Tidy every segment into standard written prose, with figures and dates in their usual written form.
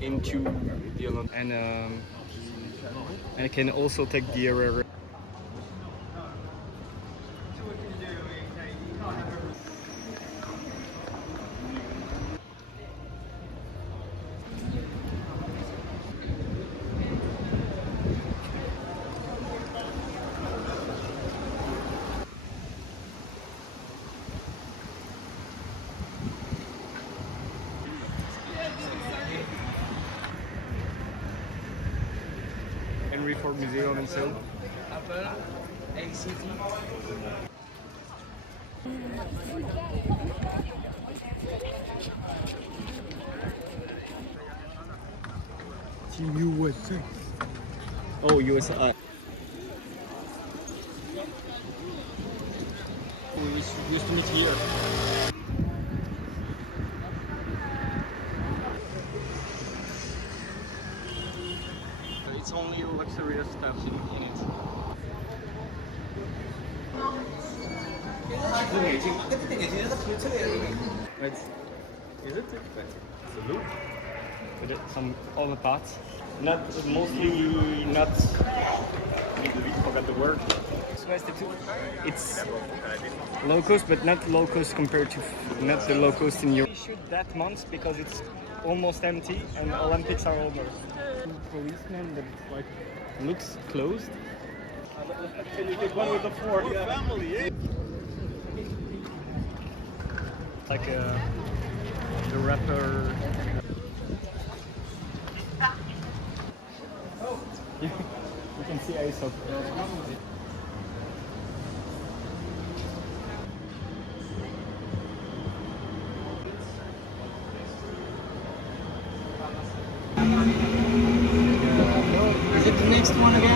into the Olympic, and I can also take the area. Henry Ford Museum and so. USA. Oh, USA. We used to meet here. It's only luxurious stuff in it. Is it? It's a Louvre. With some other parts. Not mostly not. I forgot the word. It's low cost, but not low cost compared to not the low cost in Europe. We shoot that month because it's almost empty and Olympics are over. Policeman that like looks closed. Can you take one with the four? Family, eh? Like the rapper. You can see Aesop. Is it the next one again?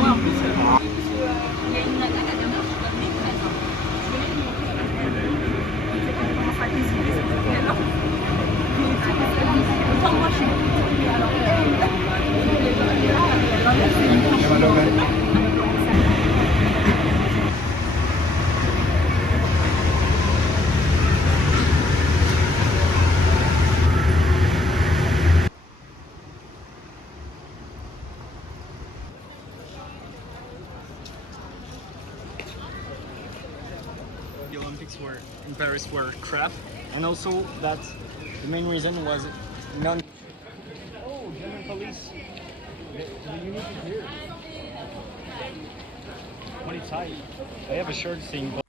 The Olympics were in Paris were crap, and also that the main reason was non. Oh, German police! The unit is here. What is high? I have a shirt saying